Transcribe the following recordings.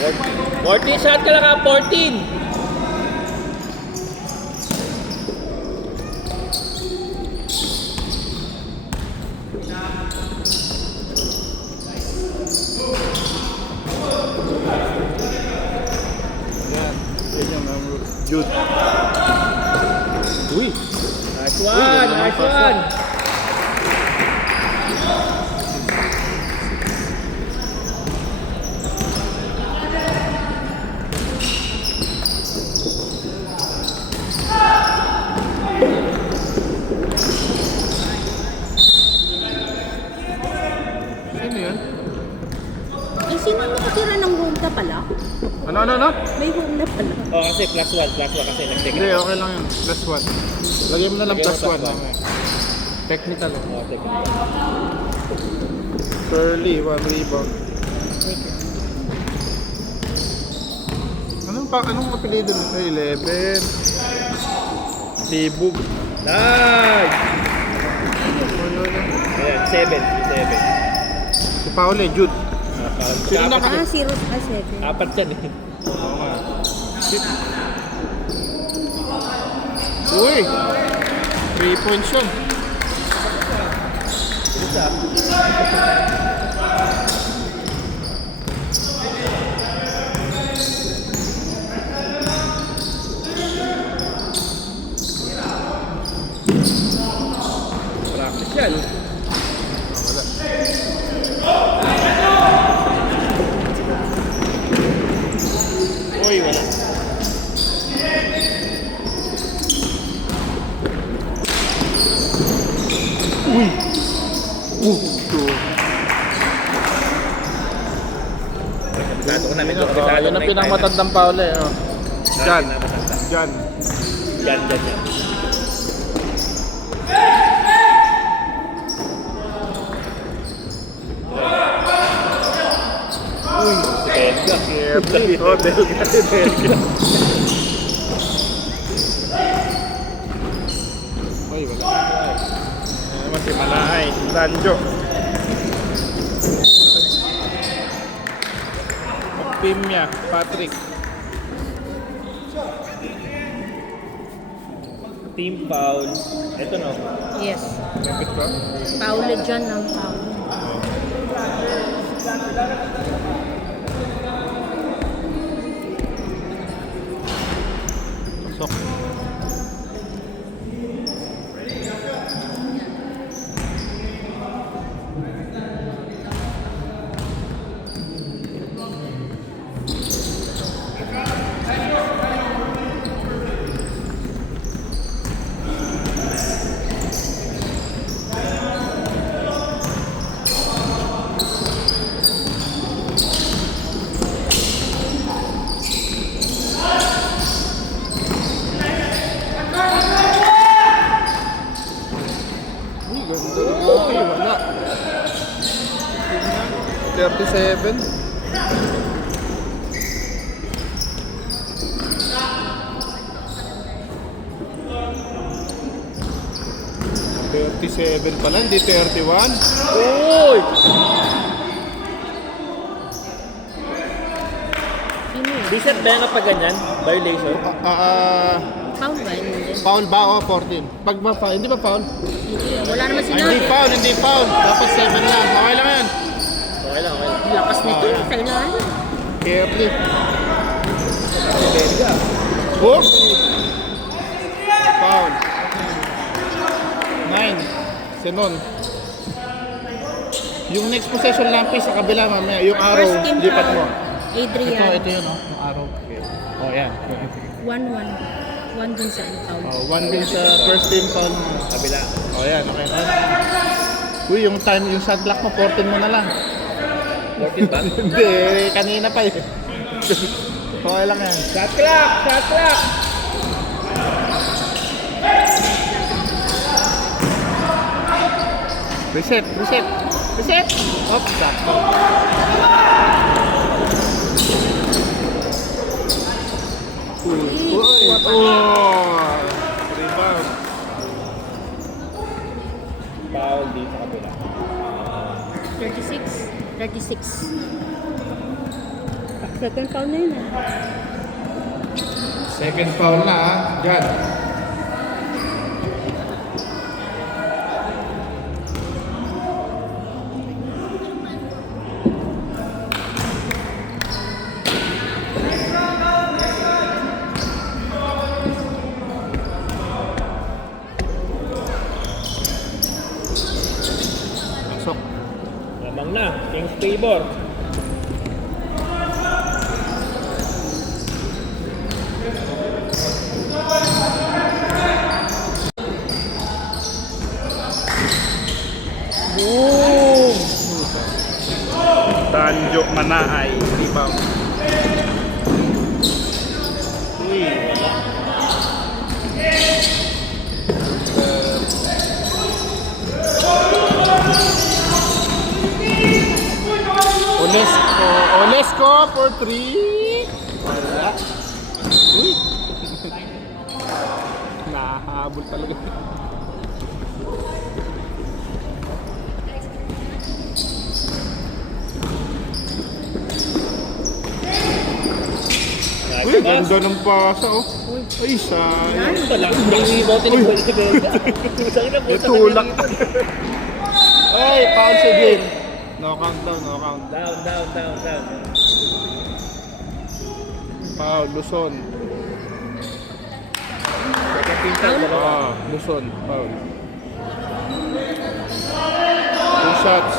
14 shot ka lang ha, 14. Jude. Uy! Nice one! Nice one! Sino yan? Eh, sino nakatira ng home na pala? Ano? May home na pala. Oh, kasi plus 1 kasi nag-take. Hindi, okay lang yun. Plus 1. Lagyan mo na lang Lagyan plus mo 1. plus one. Technical. Oh, take. Curly, 1 rebound. Anong apelido nito? 11. Libog. Nice! Ayan, 7. Si Paolo, Jude. Sino na Ah, 0-7. Apat yan eh. Oo nga. Uy! 3 points yun. Practice yan. Uy, wala. Uy! Two. Kabisado ko na medyo. Yan ang pinangmatandang Paolo eh. Oh. Jan. Jan. Yan. Uy! Si Belga. Carefully. Oh, Delga. Uy, wala. Naman si Malaay. Danjo. Pimya. Patrick. Team foul. Ito no. Yes. Kapit ba? Paulo dyan ng Paulo. Pasok. Uy, ganda. Okay, wala. 37. $37 pala, hindi 31. Uy! Sino yun? Reset ba yan kapag ganyan? Violation? Foul ba yun? Foul ba? O, 14. Pag ba foul? Hindi ba foul? Hindi. Wala naman Hindi sinabi. foul, hindi foul. Dapat 7 lang. Okay lang yan. Okay lang. Lakas nito. Oh, yeah. Kailangan. Carefully. Si Belga. Oh! Foul. 9. Senon. Yung next possession lang sa kabila mamaya. Yung arrow, First team lipat foul. mo. Adrian. Ito yun, oh. Yung arrow. Oh, yan. 1-1. 1 din sa foul. Oh, 1 din sa first team foul mo. Kabila. Oh, yan. Okay na. Uy, yung time, yung shot clock mo, 14 mo na lang. 14 ba? Hindi, kanina pa eh. Okay lang yan. Shot clock! Shot clock! Reset. Op, sakto. Uy, rebound. Foul dito sa kabila. 36. Second foul na yun Second foul na ha. Jan. Pasok. Lamang na. King's favor. Boom! Danjo Manaay. Rebound. Uy. Olesko for 3. Wala. Uy. Nahabol talaga. Uy, ganda ng pasa oh. Ay, sayang. Ito lang. May bote ni Boy Vega. May tulak. Ay, foul si Glenn. No count daw, no count. Down. Foul, Luzon. Second team foul. Luzon, foul. 2 shots.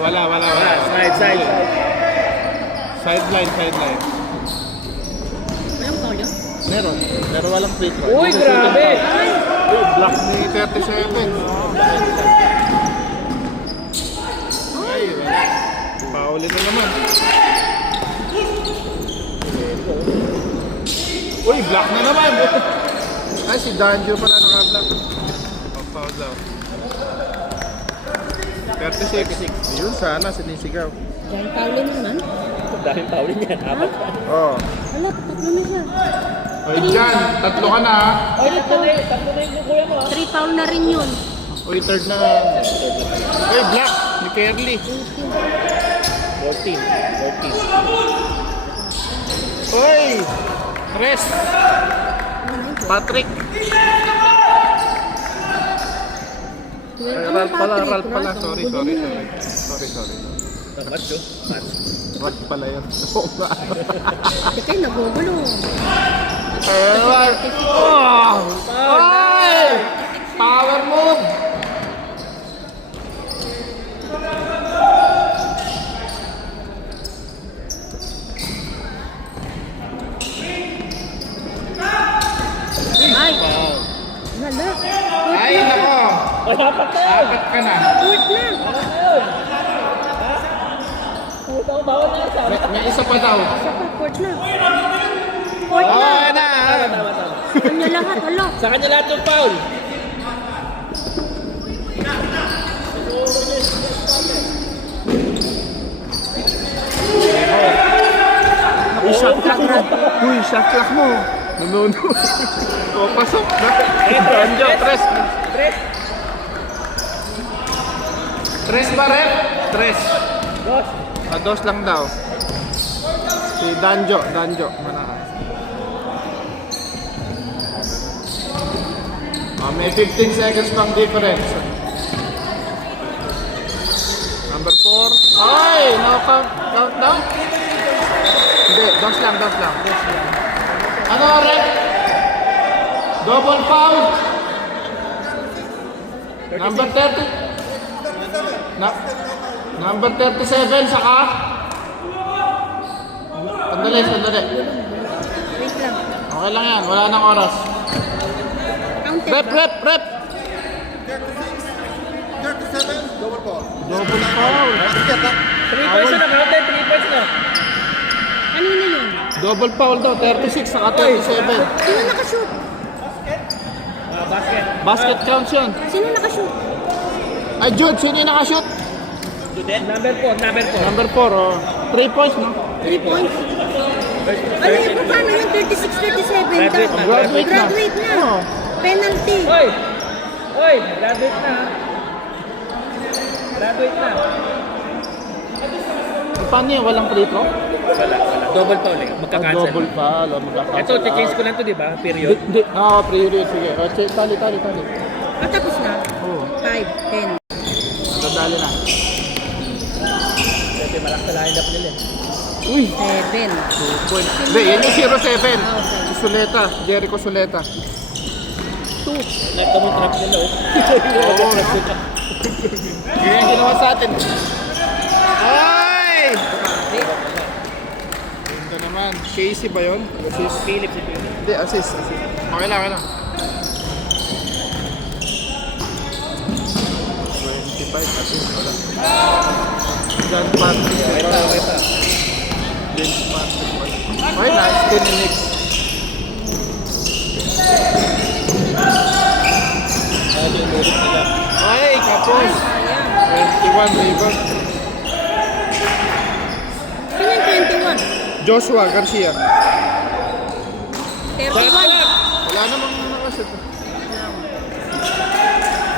Wala. Side. Sideline. Walang foul yun? Meron. Pero walang free throw. Uy, grabe! Uy, block ni 37. Ay, wala. Pauli na naman. Uy, block na naman. Ay, si Danjo pala naka-block. Foul daw. 36. Yun sana, sinisigaw. Dahil foul naman. Dahil paulin yan. Apat pa. Oh. Wala, patatlo na siya. Oy, Jan, tatlo ka na ha. Ay, tatlo na yung kuya mo. 3 foul na rin yun. Uy, third na. Uy, block ni Kerly. 14. Uy! Rest! Patrick! Ral pala. Sorry. Match. Rat pala yun. Oo nga. Kasi nagugulo. Ay! Power move! Ay! Wala. Ay, nako! Wala pa to. Apat ka na. Fourth na. Putang bawal na isa. May isa pa daw. Isa pa, fourth na. Fourth na. Oh, na! Tama. Kanya lahat, alo. Sa kanya lahat yung foul. Uy, shot clock mo. Uy, shot clock mo. Nanonood. O, pasok na. Danjo, tres. Tres ba rin? Tres. Boss. Dos lang daw. Si Danjo. Manakas. May 15 seconds pang difference. Number 4. Ay! No countdown? Hindi, dos lang. Ano, Red? Double foul. Number 30. Number 37, saka? Sandali. Wait lang. Okay lang yan, wala nang oras. Counted ba? Rep! 37, double ball. Double foul. 3 points na. Counted. 3 points na. Kanina yun? Double foul daw, 36 saka 37. Sino nakashoot? Basket. Basket counts yun. Sino nakashoot? Ay, Jude, sino yung nakashoot? Number 4. Number 4, oh. 3 points, no? 3 points. Ano yung paano yung 36, 37? Graduate na. Graduate na. Oo. Penalty. Hoy! Hoy! Graduate na. Graduate na. Paano yun? Walang free throw? Wala. Double foul eh. Magka-cancel. Double pa. Magkakancel. Ito, change ko lang to, di ba? Period. Hindi. Period. Sige. Tali. Tapos na. Oo. 5, 10. Nadali na. Kasi malakas sa line up nila eh. Uy! 7. 2 point. Hindi, yan yung 0-7. Si Suleta. Jericho Suleta. 2. Nagkamontrap nila oh. Oo. Ganyan ginawa sa atin. Ay! Ito naman. Casey ba yun? Assist. Philip si Philip. Hindi, assist. Okay lang. 25 assist. Wala. John Patrick. Okay pa. James Patrick. Okay na. Still in next. Ano yung ulit nila? Ay, kapos. 21 rebound. Sino yung 21? Joshua Garcia. 31. Wala namang nakasit.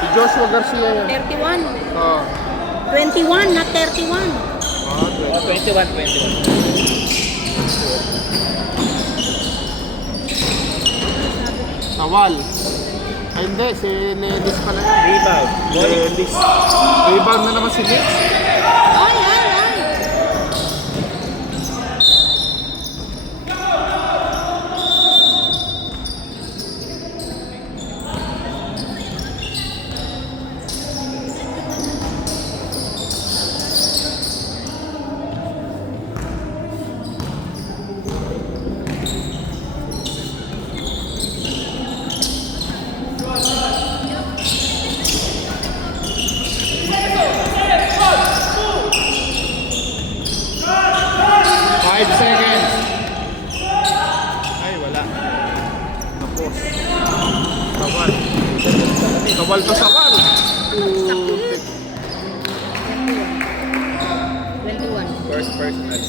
Si Joshua Garcia yan. 31. Oo. 21, not 31. Oh, 21. Nawal. Ay hindi, si Lelis pala yan. Rebound. Lelis. Rebound na naman si Nix. Ay. Kawal pa sa wall. 21. First personal.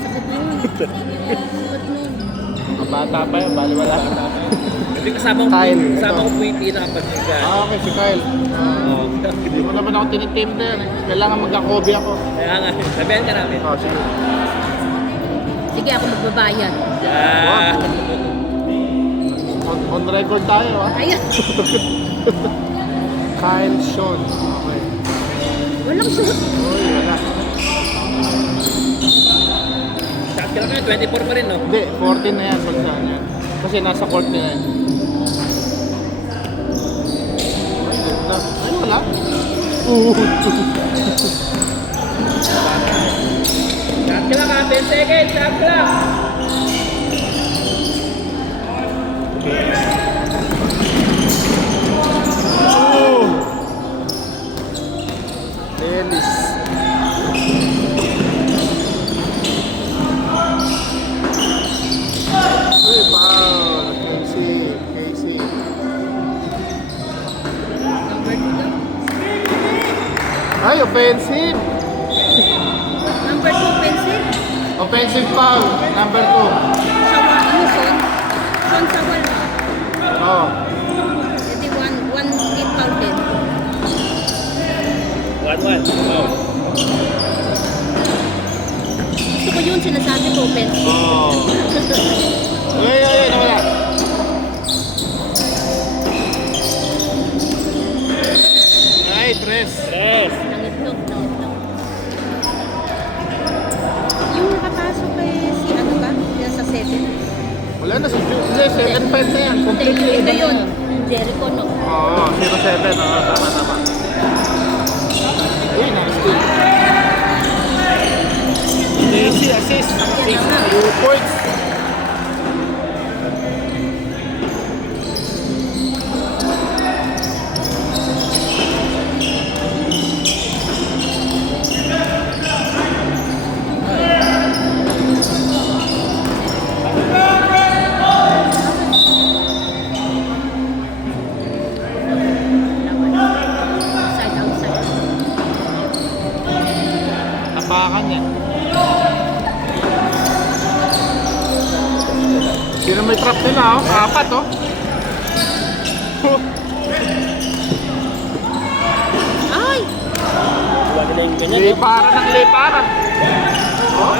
Sakit nun. Sakit nun. Ang bata pa yun, bali wala. Hindi kasama ko Kyle. po yung pinakapagsigan. Okay, si Kyle. Oo. Hindi mo naman ako tinitim din. Kailangan magka-Kobe ako. Kaya nga, sabihan ka namin. Sige. Sige, ako magbabayad. Yeah. On record tayo, ha? Ayan. Kyle Sean. Okay. Walang shoot. Uy, wala. Shot ka lang yun, 24 pa rin, no? Hindi, 14 na yan pag saan yan. Kasi nasa court na yan. Ay, ganda. Ay, wala. Shot ka lang ha, 10 seconds, shot ka lang. Ellis. Uy, foul. Casey. Ay, offensive. Number 2, pencil. Offensive foul. Number 2. Sawa, ano, Son Sawal. Oh. Hindi, one team foul din. 1-1. Wow. Gusto ko yun, sinasabi ko, pencil. Oh. Ay, nawala. Ay, tres. Nangitlog. Yung nakapasok kay si ano ba? Yan sa 7. Wala na si Jude. Hindi, 7-5 na yan. Completely. Ito yun. Jericho, no? Oo, 0-7. Oo, tama. Uy, nice team. Casey, assist. 2 points. Outside. Tapakan niya. Sino may trap nila, oh? Apat, oh. Ay! Gawa nila yung ganyan, no? Liparan ng liparan. Oh?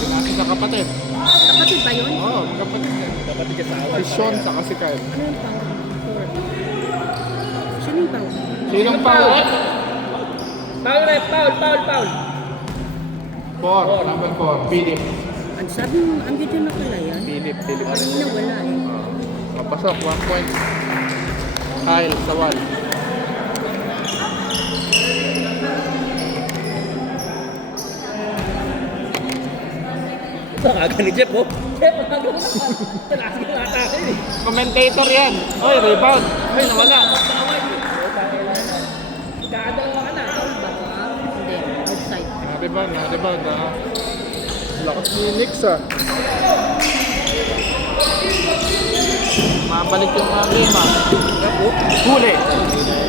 Sinasi sa kapatid. Kapatid ba yun? Oo, oh, kapatid yan. Kapatid ka sa Si awal. Sean sa kasi Kyle. Ano yung power? Four. Sino yung power? Sinong power? Foul, ref. Foul. 4, number 4. Philip. Ang sabi mo, ang ganda na pala yan. Philip. Kanina wala eh. Kapasok, 1 point. Kyle, Sawal. Ito, ang aga ni Jeff, oh. Jeff, ang aga mo naman. Talas ka lang ata eh. Commentator yan. Oy, rebound. Ay, nawala. Kakadalawa ka na. Hindi, outside. Rebound, ah. Lakas ni Nix, ah. Mabalik yung game, ah. Huli.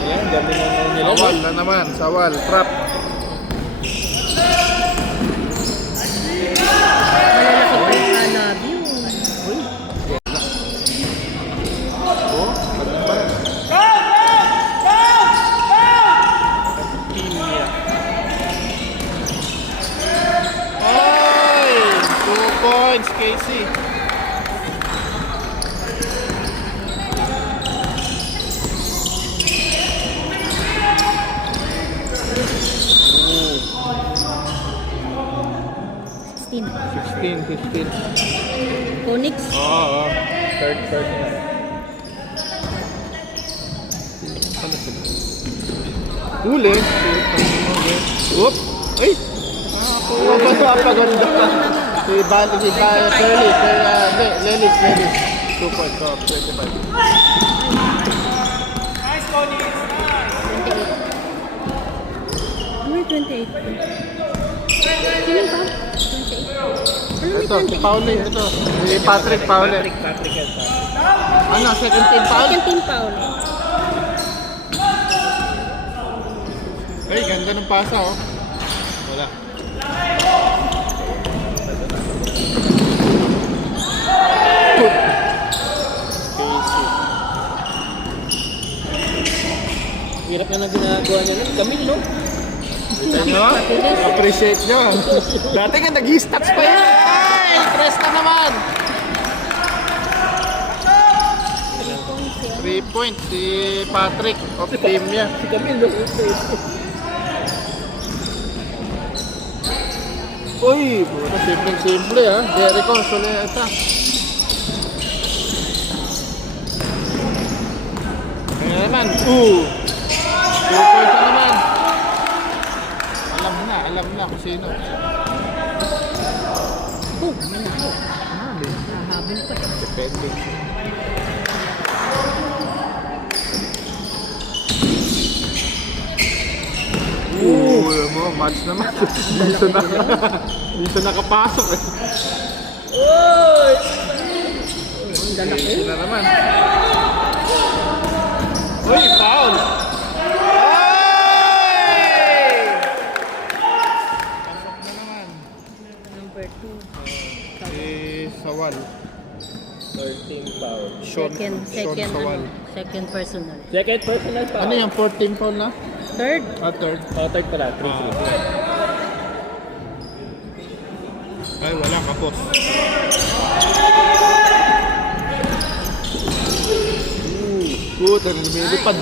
Yan, ganda na nila. Sawal na naman, Sawal. Trap. Malalaki pa yung halabi yun. Oh, ano ba? Pinya. Oy! 2 points, Casey. Steam. 15. Konix. Oo. Third person. Huli. Whoop. Ay! Mapaganda. Si Shirley. Lelis. 2 points. So, 25. 28. Ano yung 28? Sino yung power? 28. Ano may Ito, si 28? Pauli. Ito. Si Patrick Pauli. Patrick yan. Ano, second team foul? Second team foul. Ay, ganda ng pasa, oh. Wala. Casey. Hirap na ginagawa niya nun. Camille, no? Ano? Appreciate nyo. Dati nga nag-stats pa yun. Ay, press na naman. 3 points si Patrick of team niya. Si Camille, no? Uy, puto simple ha. Jericho, Soleta. Kaya naman, 2 points na naman. Alam na kung sino. Oh, may nako. Hahabol pa. Depende. Alam mo, match naman. Dito nakapasok eh. Oy! Ang lalaki. Sila naman. Uy, foul! Ay! Pasok na naman. Number 2. Si Sawal. 13 foul. Sean Sawal. Second personal. Second personal foul. Ano yung 14 foul na? Third. Third. Oh, third pala. 3-3. Ay, wala kapos. Puta, lumilipad.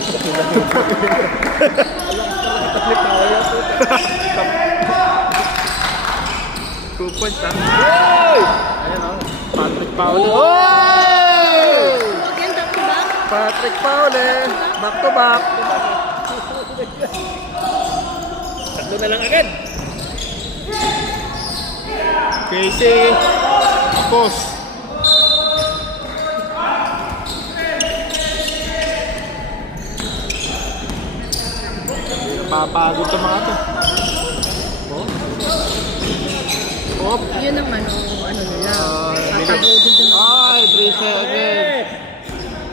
2 points ha. Ayan o. Patrick Pauli. Oh! Again, back to back. Patrick Pauli. Back to back. Tatlo na lang agad. Casey. Kapos. Papagod sa mga to. Oh. Op. Yun ang ano nila. Bilis. Papagodin yung Ay, 3 seconds.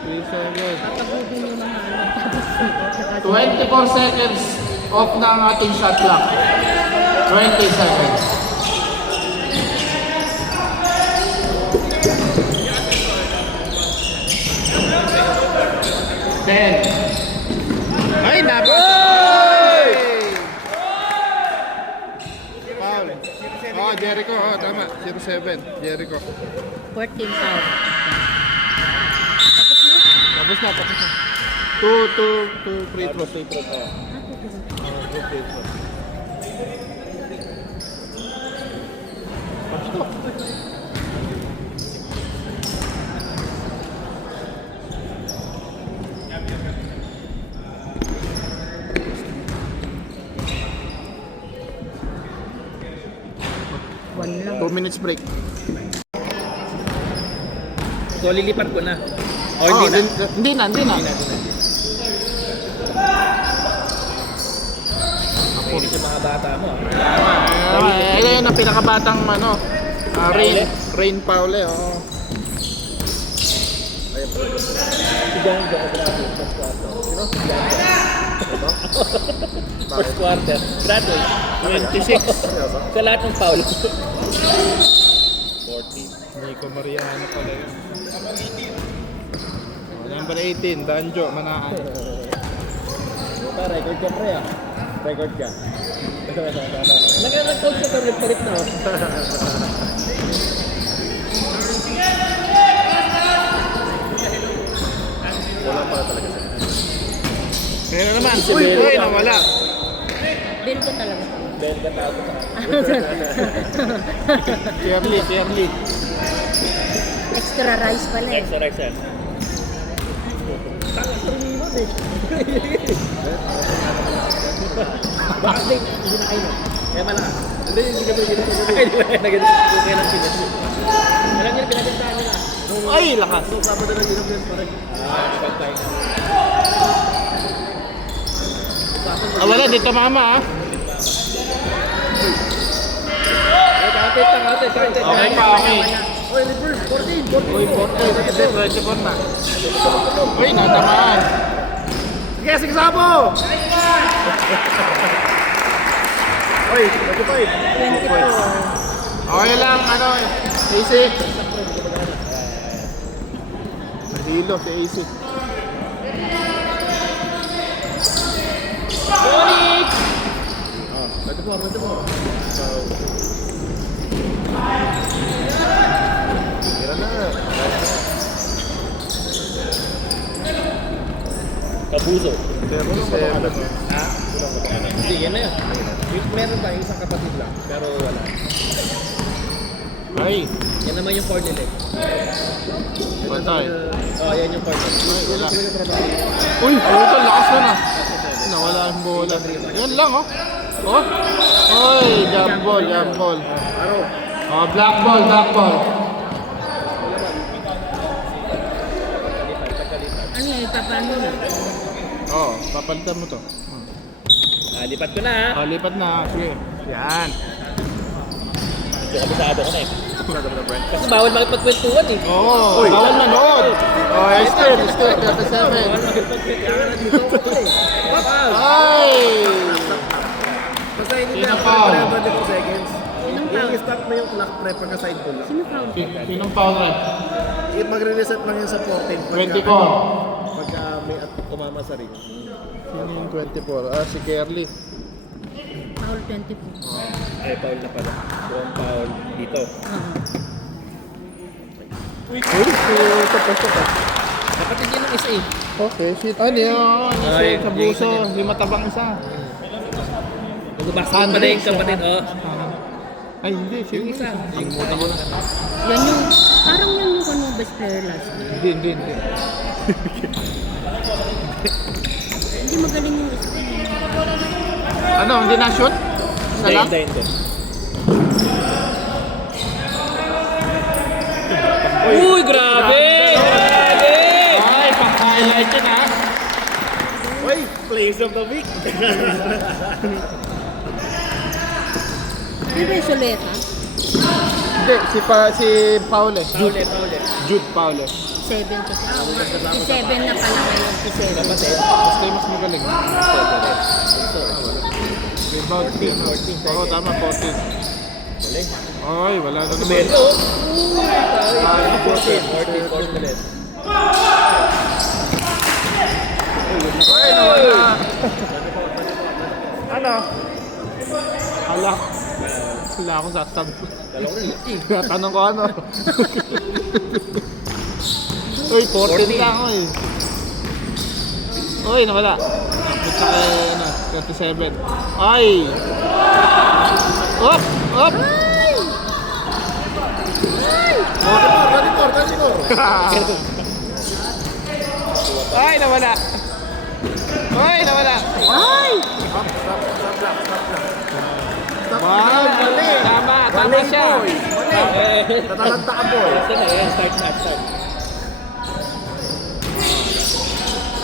3 seconds. papagodin yung mga ano. Tapos, 24 seconds off na ang ating shot clock. 20 seconds. 10. Ay, nabas! Foul. Oh, Jericho. Oh, tama. 0-7. Jericho. 14 foul. Tapos na. 2 free throws. One lang. 2 minutes break. So, lilipat ko na. O, hindi na. Hindi na. Hindi sa mga bata mo. ah. Ayun ang pinakabatang Rain Paule. Oh. Si John John ako na first quarter. Sino? Si John John. First quarter. Graduate. 26. Sa lahat ng foul. 14. Nico Mariano pala yun. Number 18, Danjo, Manaan. Record ka pre ah. Record ka. Nag-coach ka pero nagpalit na. Wala pala talaga sa Kaya naman, uy, nawala. Bill ko talaga. Benda tago sa Fairly. Extra rice pala eh. extra extra. Bakit hindi na kayo? Kaya malakas. Hindi, hindi ka pwede. Nag-ganito kayo ng pinas. Alam niyo, pinagantaan nila. Ay, lakas. Nung Sabado na yun ang parang. Ipagkain na. Wala, dito mama ah. Kapit. Okay pa, okay. Oy, reverse, 14. Uy, 40. 24 na. Uy, natamaan. Sige, sabo! Oy, 25. 24. Okay lang, easy. Mahilo si AC. Sonic! Ah, 24. Tira na. Kabuso. 37. Ha? Hindi, yan na yan. Meron tayong isang kapatid lang, pero wala. Ay, Yan naman yung core nila. patay. Yan yung core nila. Ay, wala. Uy, brutal, lakas na. Nawala ang bola. Yan lang, oh. Oh. Oy, jump ball. Oh, black ball. Ano yan? Ipapano na? Oh, papalitan mo to. Lipat ko na ha. Oh, lipat na. Sige. Yan. Hindi kabisado ko na eh. Kasi bawal makipagkwentuhan eh. Oo, bawal manood. Oh, still, 37. Ay! Basta hindi Sino na foul? 24 seconds. Sinong foul? I-stop mo yung clock pre pagka side ball lang. Sino foul? Sinong foul red? Magre-reset lang yun sa 14. 24. Pagka may at tumama sa ring. Sino yung 24? Ah, si Kerly. Foul 24. Foul na pala. Yung foul dito. Uy, ito. Kapatid yan ng isa eh. Okay, shit. Ano yun? Ay, Sa buso, yung matabang isa. Magbabasket pa na yung kapatid. Oh. Ay, hindi. Sino Yung isa. Nakalimutan ko na. Yan yung, parang yan yung ano, best player last year. Hindi. Hindi magaling yung isa. Ano, hindi na shoot? Isa lang? Hindi. Uy, grabe! Ay, pang-highlight yun ha. Uy, plays of the week. Di ba yung Soleta? Hindi, si Paule. Paule. Jude Paule. 7 to 7. Si 7 na pala ngayon. Si 7. Kapatid. Mas kayo mas magaling. Rebound team. Oo, tama, 14. Ay, wala na naman. Bento. 14 ulit. nawala. Ano? Ala. Wala akong sasab. Dalawa rin. Tanong ko ano. Uy, 14 lang oy. Uy, nawala. Punta kay ano, 37. Ay! Up! Up! 34. Ay, nawala. Ay, nawala. Ay! Wow, mali. Tama siya. Tatalanta ka, boy. Start na, start.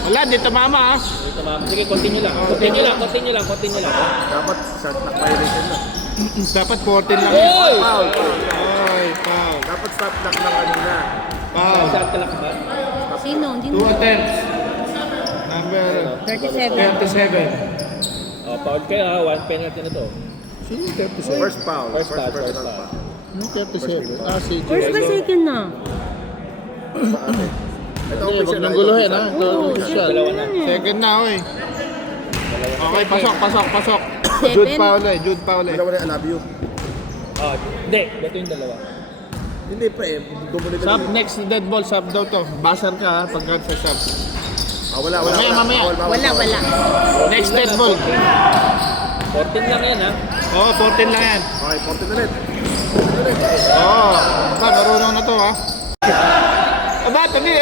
Wala, di tumama ah. Dito, ma'am. Sige, continue lang. Continue lang. Dapat shot clock violation na. Dapat 14 lang. Hoy! Foul. Ay, foul. Dapat stop clock lang kanina. Foul. Start ka lang ba? Sino? Hindi 2 mo. attempts. Number 37. Oh, foul kayo ha. One penalty na to. Sino yung 37? First foul. First foul. personal foul. Yung 37? Ah, si First ba second na? Ito, Huwag official, nang ito, guluhin official. ha. Ito Oo, official. second na eh. Second na oy. Okay, pasok. Seven. Jude Paul eh. Ikaw na, I love you. Oh, hindi. Ito yung dalawa. Hindi pa eh. Gumulit Sub, next dead ball, sub daw to. Basar ka ha, pagka sa sub. Wala. Mamaya. Wala. Next dead ball. 14 lang yan ha. Oo, 14 lang yan. Okay, 14 ulit. Oo. Marunong na to ha. Aba, tabi,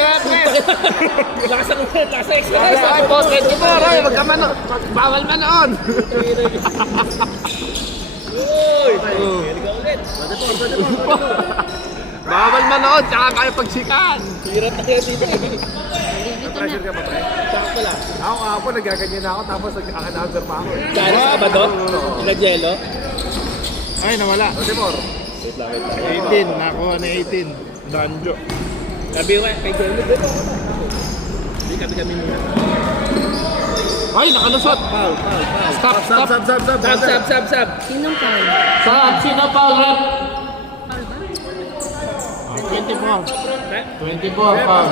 Lakas ang ulit. Lakas ang extra. Ay, post 24, ay, wag ka mano. Bawal manoon. Uy! Pwede ka ulit. Bawal manood, tsaka kayo pagsikan. Hirap na kaya dito. Pressure ka pa, pre? Sakto lang. Ako, nagaganyan ako tapos nag-announcer pa ako eh. Dahil sa Abado? Nag-yelo? Ay, nawala. 24. Wait lang. 18, nakuha na 18. Danjo. Sabi ko kay Jello, dito ako na. Hindi kami muna. Ay, nakalusot. Foul. Stop. Sab. Sinong foul? Stop. Sino foul rep? Foul ba? 24 foul.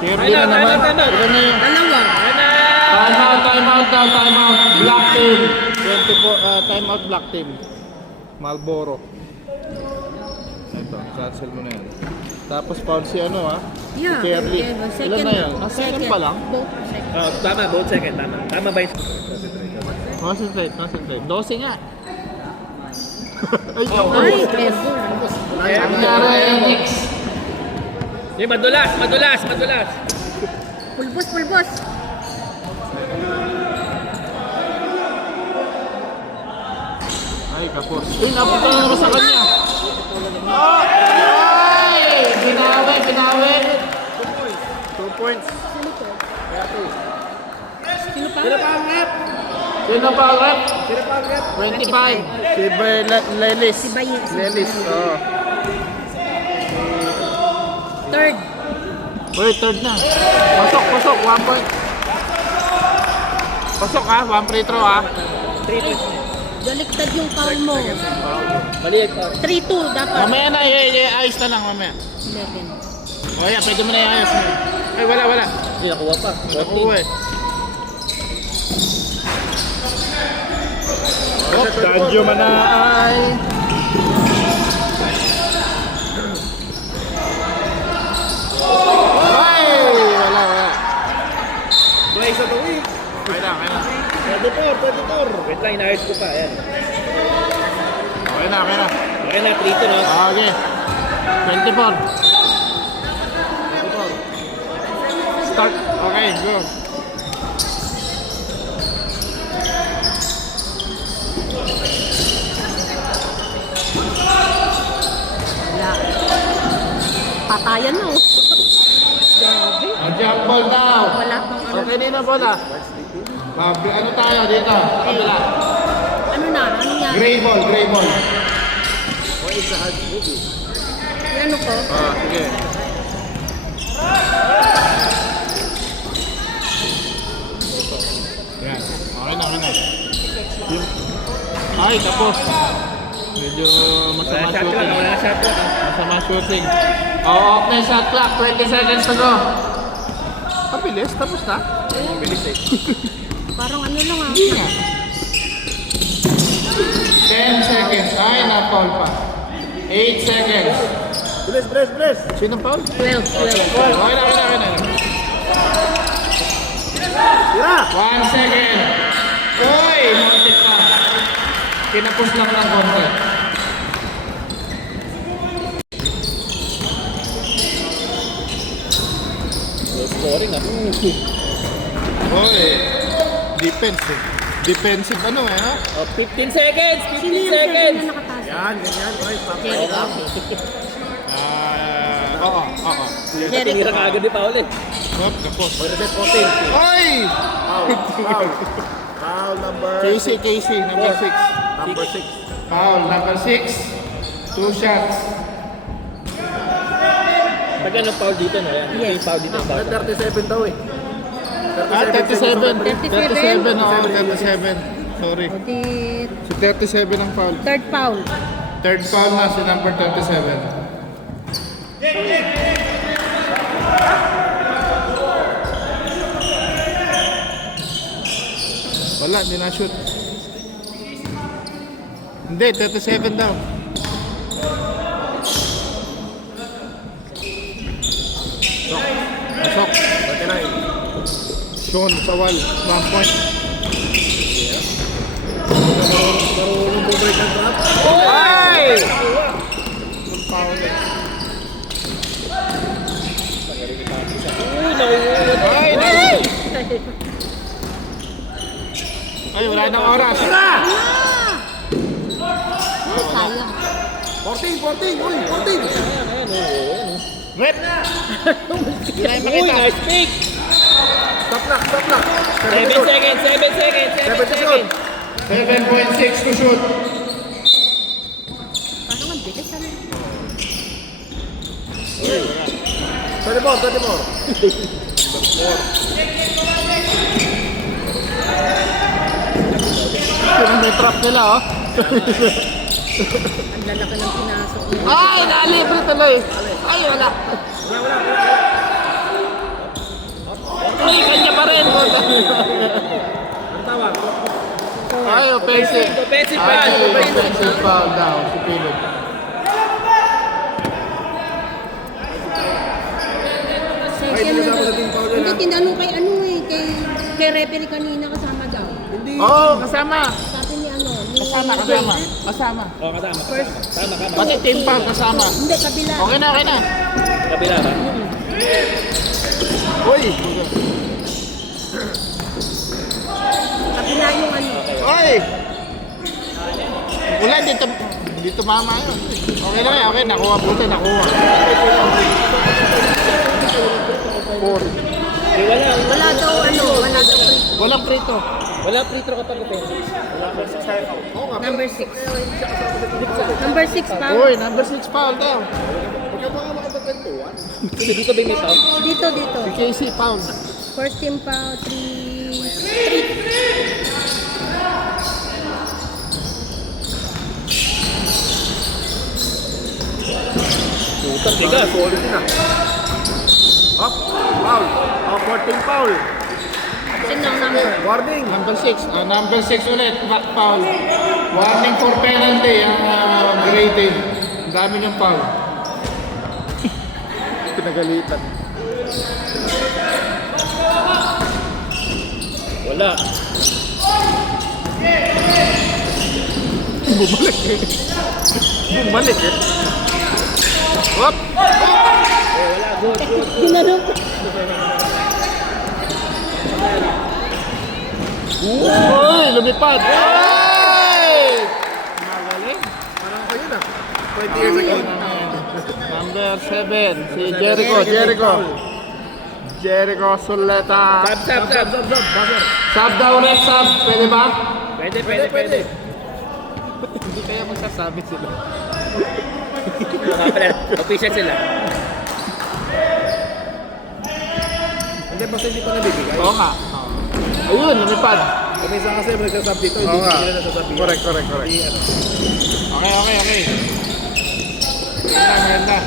Sige, Ay, na naman. time out. Ilan na yun? Dalawa. Time out. Black team. 24, time out black team. Marlboro. Ito, cancel mo na yan. Tapos foul si ano ha? Yeah. Si Fairly. Okay, Ilan na yan? Second pa lang? Both second. Oh, tama, both second. Tama ba yun? Concentrate. 12 nga. Ay, Ay, Trevor. nangyari. Yung madulas. Pulbos. Ay, kapos. Ay, napunta na naman sa kanya. Ay! Binawi. 2 points. Sino pa ang rep? 25. 25. Si Lelis. Si Bayes. Lelis, oo. Third. Uy, third na. Pasok. 1 point. Pasok ha, 1 free throw ha. 3 points. Baliktad yung foul mo. Maliit. 3-2 dapat. Mamaya na, ayos na lang mamaya. 11. O yan, pwede mo na i-ayos mo. Ay, wala. Hindi nakuha pa. Nakuha eh. Oh, Danjo Manay. Ay, wala. Place of the week. Kaya na. 24. Wait lang, inayos ko pa. Ayan. Okay na. Okay na, 3-2 no? Okay. 24. Start. Okay, go. Wala. Patayan na oh. Grabe. Jump ball now. Wala pang ano. Okay din na bola. Ano tayo dito? Kabila. Ano na? Ano yan? Gray ball. What is the hard movie? Ano ko? Sige. Yan. Okay na. Ay, tapos. Medyo masama Wala shot clock, shooting. wala shot clock. Masama shooting. Off na yung shot clock. 20 seconds to go. Kabilis, tapos na. Bilis eh. Parang ano lang ah. Hindi nga. 10 seconds. Ay, na-foul pa. 8 seconds. Bilis. Sino foul? 12. Okay na. Tira! 1 second. Uy, muntik pa. Kinapos lang ng konti. Low scoring ah. Uy, defense eh. Defensive ano eh, ha? Oh, 15 seconds! 15 Sino yung seconds! na nakapasok? Yan, ganyan. Okay, stop. Jericho. Oo. Tinira ka agad ni Paul eh. Hop, kapos. Reset 14. Uy! Foul number Casey, number 6. number 6. Foul, number 6. 2 shots. Pag anong foul dito no? Yan. Yes. Yung foul dito. Foul. 37 daw eh. Ah, 37. 37. 37, oo, 37. Sorry. O di, Si 37 ang foul. third foul. Third foul na si number 37. Wala, hindi na-shoot. Hindi, 37 daw. Pasok. 39. Sean, sa wall. 1 point. Marunong bumalik ang trap. Ay! Foul eh. Uy, nakuha. Ay, nice! Ay, wala nang oras. Sayang. 14. Uy, 14. Rep! Hindi na yung Uy, makita. nice pick! Stop clock. 7 seconds, 7 seconds, 7 7 seconds. 7.6 to shoot. Parang ang bilis ano. 24. Yun ang may trap nila, oh. Ang lalaki ng pinasok niya. Ay, nalibre tuloy. Ay, wala. Ay, kanya pa rin. Ay, offensive. Offensive Ay, foul. offensive foul daw si Philip. Second kasama sa team foul Hindi, nila. tinanong kay ano eh, kay referee kanina kasama daw. Oo, oh, kasama. Sabi ni ano, ni Kasama. Oh, kasama. Tama. Pati team foul kasama. Hindi, kabila. Okay na. Kabila ba? Uy! Kabila yung ano. Uy! Wala, hindi tumama yun. Okay na yan, okay. Nakuha. Eh, Wala daw ano, wala daw. Walang prito. Wala free throw kapag offensive. Number 6. Number 6 pa. Uy, number 6 foul daw. Dito ba yung foul? Dito. Si Casey foul. First team pa, 3. Putang tigas. Solid na. Up. Foul. 14 foul. Sino ang number? Warning. Number 6. Number 6 ulit. Back foul. Warning for penalty. Ang grading. Ang dami niyang foul. Pinagalitan. Wala. Bumalik eh. Hop! Wala. Good. Ginanong ko. Uy! Lumipad! Uy! Magaling. Parang ako yun ah. 20 years ago. Number 7. Si Jericho Soleta. Sab. Buzzer. Sub daw ulit, sub. Pwede ba? Pwede. Hindi kaya magsasabi sila. Mga pala, official sila. Hindi, basta hindi pa nabibigay. Oo nga. Ayun, lumipad. Minsan kasi magsasab dito, Oo hindi nga. nila nasasabi. Correct. Okay. Maganda.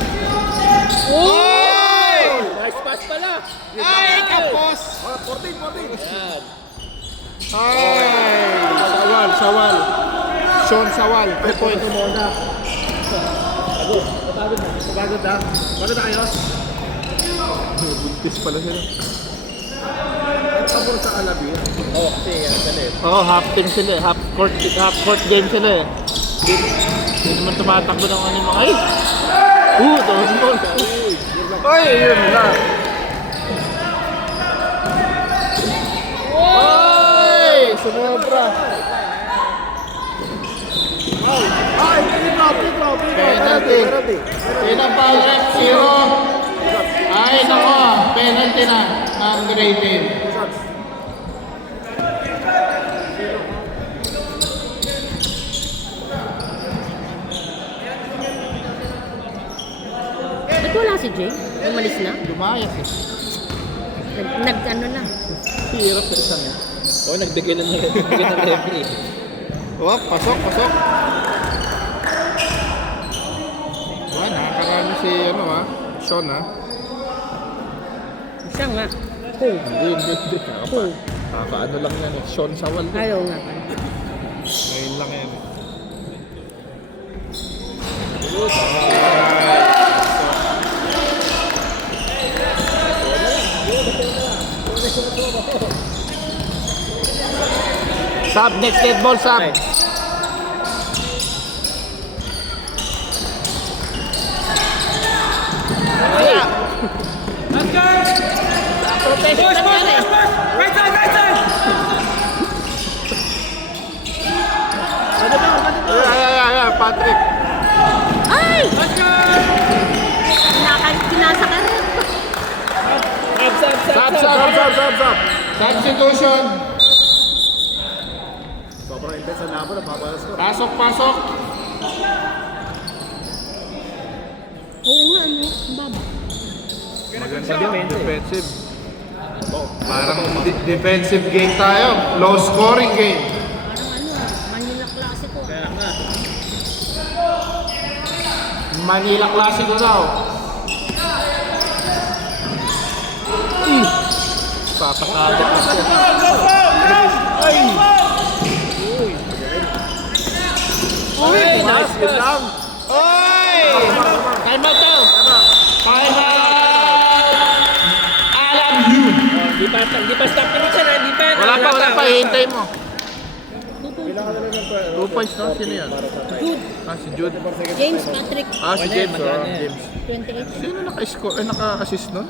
Oy! Nice pass pala. Ay, kapos! 14. Yan. Ay! Sawal. Sean Sawal, 2 points. Mona. Pagod na. Pagod na kayo? Buntis pala sila. Ang pabor sa Alabi. Oh, kasi yan. Galit. Half team sila eh. Half court game sila eh. Hindi naman tumatakbo ng ano yung mga ay! Doon mo! Ay, yun lang! Ay! Sumobra! Ay, penalty. Yun ang foul rep, 0. Ay, nako! Penalty na ang grade 10. Ba't wala si Jay? Umalis na? Lumayas eh. Nag-ano na? Hirap sa isang eh. Oh, nagbigay ng referee. Oh, pasok. Wala, nakakarami si Sean ha. Siya nga. Hindi. Kakaano lang yan eh. Sean Sawal. Ayaw nga. Ngayon lang yan. Sub, next dead ball, sub. Kaya. Protection lang yan eh. Right side! Yeah, Patrick. Ay! Pinasa ka rin. Sub. Substitution. Sobrang intense na naman, napapalas ko. Pasok. Oo nga, ano? Ang baba. Maganda defensive. Parang defensive game tayo. Low scoring game. Parang Manila Classico. Kaya nga. Manila Classico daw. Papasada pa siya. Ay! Uy, nice pass. Oy! Time out daw. Time out! Alam you! Di pa stop minutes yan, Di pa. Wala pa. Hintay mo. 2 2 points no? Sino yan? Jude. Si Jude. James Patrick. Si James. James. 28. Sino naka-score? Naka-assist nun?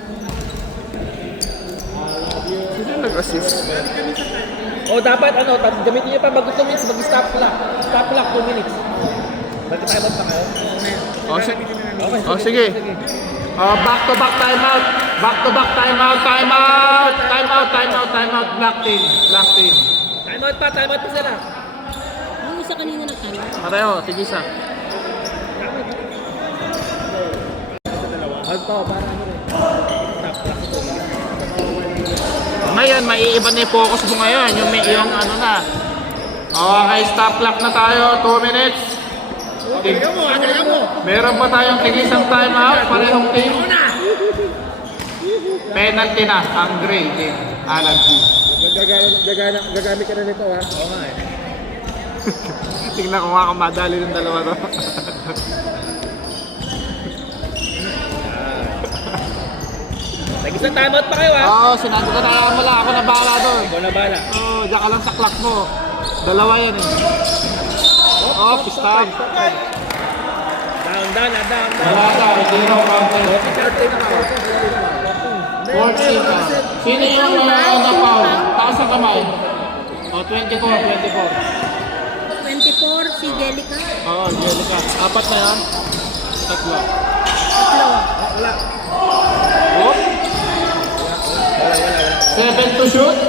Sino nag-assist? Oh, dapat gamitin niyo pa bago 2 minutes, mag-stop clock. Stop clock 2 minutes. Magkakaibat pa kayo? Okay. Sige. Back-to-back timeout. Back-to-back timeout. Timeout. Black team. Time out pa sila. Yung isa kanina nagtanong. Pareho, tigisa. Para ano rin. Stop clock 2 minutes. Ngayon, maiiba na yung focus mo ngayon. Yung ano na. Okay, stop clock na tayo. 2 minutes. Meron pa tayong tigisang timeout. Parehong team. Penalty na ang grading. Alam ko. Gagamit ka na nito ha. Oo nga eh. Tingnan ko nga kung madali ng dalawa to. Nag-isang time out pa kayo Oo, sinabi ko na wala. Ako na bahala doon. Ikaw na bala. Oo, diyan ka lang sa clock mo. Dalawa yan eh. Stop. Down. Wala ka, hindi na counter. 14. Sino yung na-foul? Taas ang kamay. 24. 24, si Delica. Oo, Angelica. 4 na yan. 3. Whoop. 7 to shoot. 5.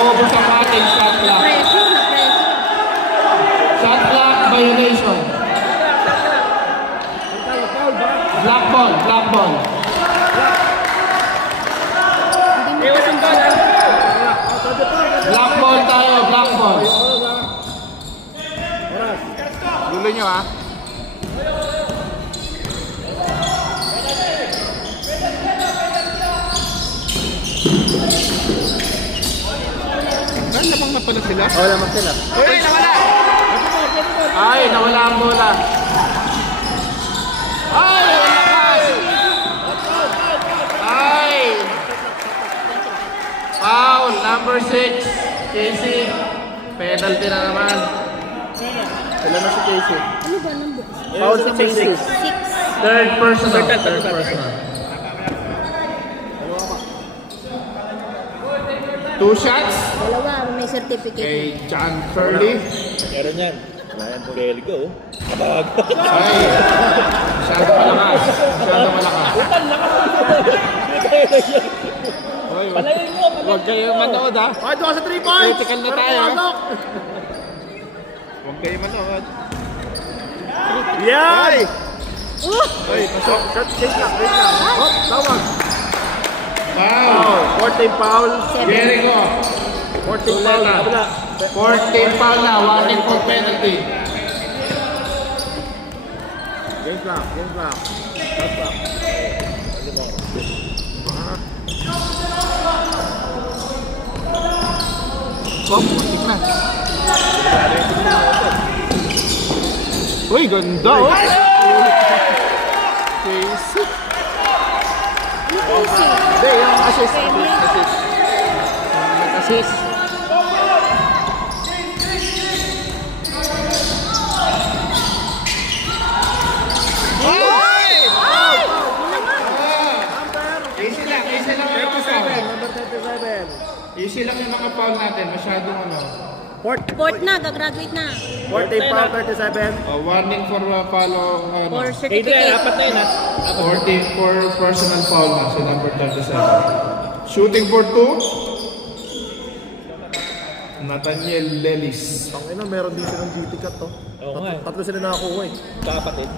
Naubos ang ating shot clock. Na-pressure. Shot clock violation. Black ball. Huli nyo ha. Ah, lamang na pala sila. Wala naman sila. Uy, nawala! Ay, nawala ang bola. Ay, ang lakas! Ay! Foul, number 6. Casey. Penalty na naman. Sila na si Casey. Ano ba number? Foul si Casey. 6. Third personal. Third personal. 2 shots Dalawa, may certificate. kay John Curley. Meron yan. Ryan Borelico. Kabag. Ay, masyado malakas. Masyado malakas. Hoy, huwag kayong manood ha. Ay, doon sa 3 points! Critical na tayo ha. Huwag kayong manood. Yan! Ay, pasok. Shot, shake lang, shake lang. Hop, tawag. Foul. 14 foul. Jericho. 14 foul. Kabila. 14 foul na. Warning for penalty. Game clock, game clock. Shot clock. Stop, muntik na. Uy, ganda oh. Casey. Hindi, yung assist. Assist. Nag-assist. Easy lang yung mga foul. Number 37. Easy lang yung mga foul natin. Masyadong ano. Fourth na, gagraduate na. 14 foul, 37. Warning for follow. For Ano, certificate. Apat na yun ha. 14 for personal foul na. Si number 37. Shooting for 2. Nathaniel Lelis. Ang ina, meron din silang GT cut to. Oo nga eh. Tatlo sila nakakuha eh. Kakapatid.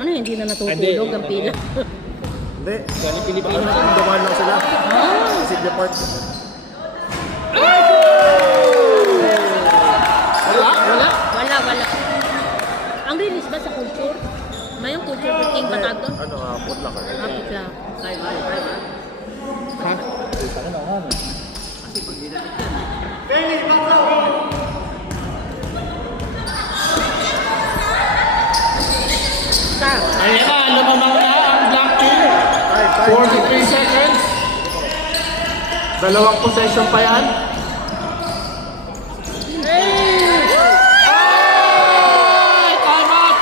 Ano, hindi na Hindi. natutulog ang pila. Hindi. Galing Pilipinas. Ano, dumaan lang sila. Si Depart. Wala. Ang release ba sa culture? Mayong culture for King Batag doon? Ano, putla ka. Putla. Ha? Ayan na, lumamang na ang black team. 43 seconds. Dalawang possession pa yan. Ay! Time out!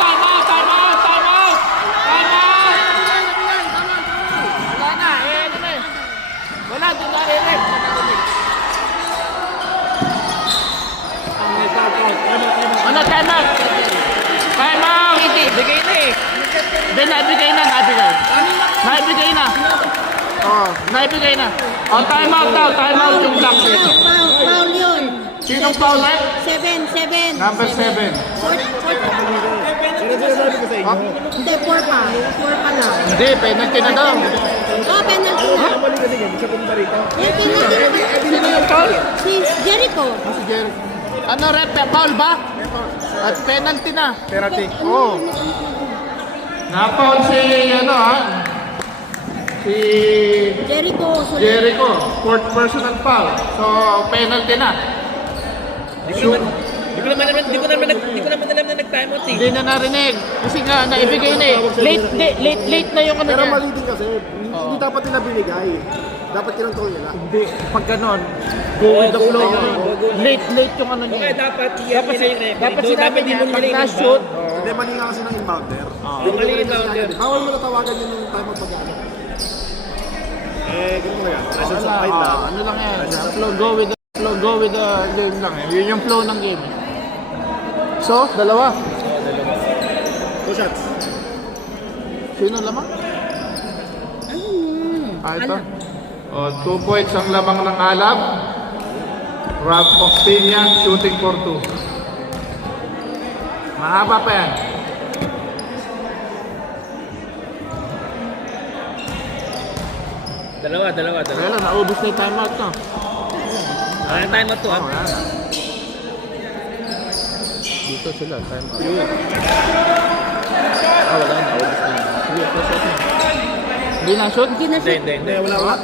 Wala na, ano na eh. Wala, doon na rin. Ano, time out? Time out! Bigay na eh. Hindi, naibigay na. Oo, naibigay na. Oh, time out daw. Time out yung black team. Foul yun. Sinong foul left? 7. Number 7. Fourth. Pero sinasabi ko sa inyo. Hindi, 4 pa. 4 pa na. Hindi, penalty na daw. Oh, penalty na. Mali kasi ganyan, siya pumunta rito. Eh, penalty na. Sino yung foul? Si Jericho. Si Jerry. Ano, rep? Foul ba? At penalty na. Penalty. Oo. Na-foul si, si Jericho. Jericho. Fourth personal foul. So, penalty na. Di ko naman alam na nag-time out eh. Hindi na narinig. Kasi nga, naibigay na eh. Late na yung ano Pero niya. mali din kasi, hindi dapat nila binigay. Dapat kinontrol nila. Hindi. Pag ganon, go with the flow. Late yung ano niya. Kaya dapat i-apply na yung referee. Dapat sinabi Dapat niya, di mo pag nila na-shoot, Hindi, mali nga kasi ng inbounder. Yung mali inbounder. Bawal mo natawagan yun ng time out pag-ano. Ganun na yan. Presence of mind lang. ano lang yan. Flow, go with the game lang eh. Yun yung flow ng game. So, dalawa. 2 shots. Sino lamang? Ito. 2 points ang lamang ng Alab. Ralph Ospina, shooting for 2. Mahaba pa yan. Dalawa. Kaya lang, naubos na yung timeout no? Time out to ha. Oh, yan. Dito sila, time out. Ah, wala na. Ubus na. Sige, plus out na. Hindi na shoot? Hindi na Hindi, siya. hindi, hindi. Hindi, wala.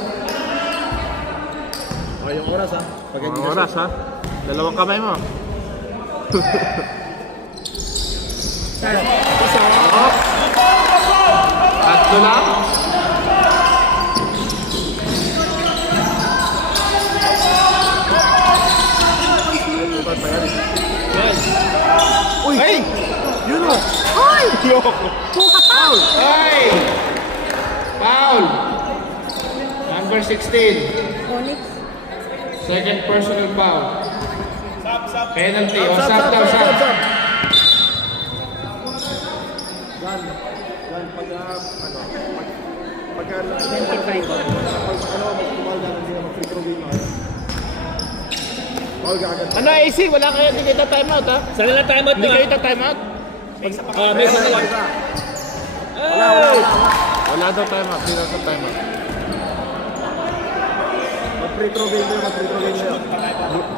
O, yung oras ha. Pag hindi Mga na oras ha. Dalawang kamay mo. Tatlo lang. Uy! Ay! Yun o! Ay! Loko. Foul! Ay! Foul! Number 16. Onyx. Second personal foul. Penalty. O, stop daw, stop. Yan. Yan, pagka 25. mas kumal na hindi na mag-free throw game ako. Foul ka agad. Ano, AC? Wala kayo, hindi kita timeout ha? Saan na timeout Hindi nyo? kayo timeout? May isa lang. Wala daw timeout. Hindi daw timeout. Mag-free throw game na, mag-free throw game na yun.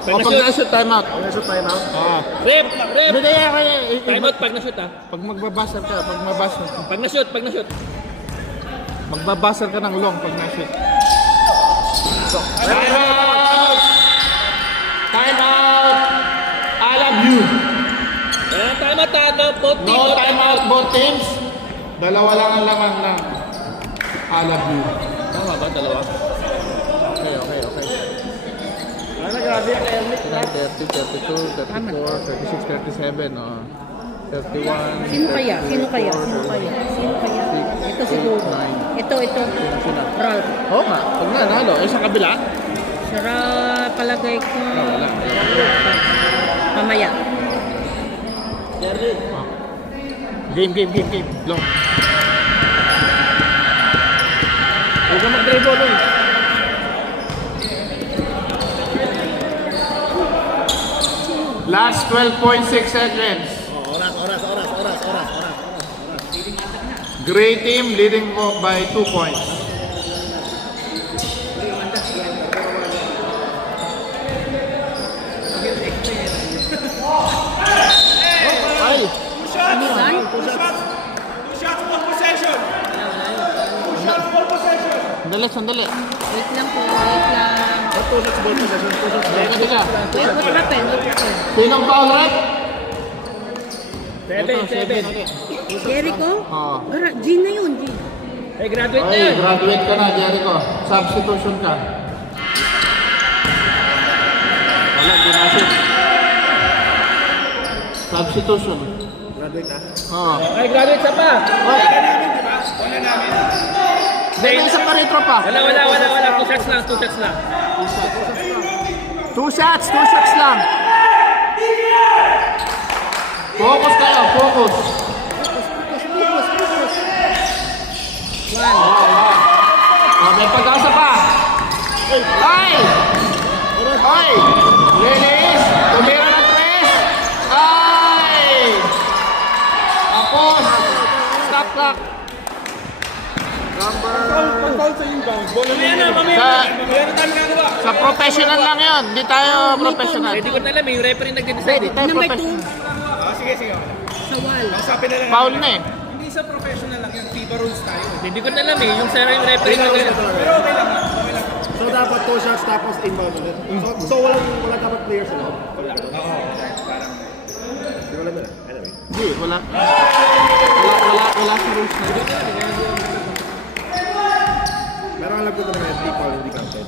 O, pag na-shoot, timeout. Ang nasa time out. Oo. Rep! Rep! Hindi kaya kaya. Timeout pag na-shoot ah. Pag magbabasar ka, pag mabasar ka. Pag na-shoot, pag na-shoot. Magbabasar ka ng long pag na-shoot. Timeout! Timeout! I love you! Ayan, timeout ah. Both team. No timeout, both teams. Dalawa lang ang laman ng I love you. Tama ba? Dalawa? Okay. Ano, grabe ang Ermic. 30, 32, 34, 36, 37, 31, Sino kaya? Sino kaya? 34, Sino kaya? Sino kaya? Ito siguro. Ito. Sino? Ralph. Oo nga, pag nanalo, sa kabila. Sara palagay ko. Wala. Mamaya. Game. Long. Huwag ka mag-dribble long. Last 12.6 seconds. Oras. Gray team leading by 2 points. Ay! Sandali. Wait lang po. Wait lang. Two shots ball possession. Teka. Wait, wait pa. Sinong foul rep? 7. Jericho? Oo. Jean na yun, Jean. Eh, graduate na Ay, yan. graduate ka na, Jericho. Substitution ka. Wala, di na shoot. Substitution. Graduate na. Oo. Ay, graduate sa pa. May isa pa retro pa. Wala. 2 shots lang. 2 shots lang. Focus kayo, focus. Oh, may pag-asa pa. Ay! Linis! Tumira ng 3! Ay! Tapos! Stop clock. Sa professional lang yun. Hindi tayo professional. Hindi ko na alam, yung referee nag-decide. Hindi tayo Number 2. professional. Sa wall. Foul na eh. Hindi sa professional lang yun, FIBA rules tayo. Hindi ko na alam eh, yung sara yung referee nag-decide. Pero okay lang. So dapat 2 shots tapos inbound ulit. So wala dapat players sa loob. Wala na. Anyway. Hindi, wala sa rules na. Pero alam ko naman yung 3 foul hindi counted.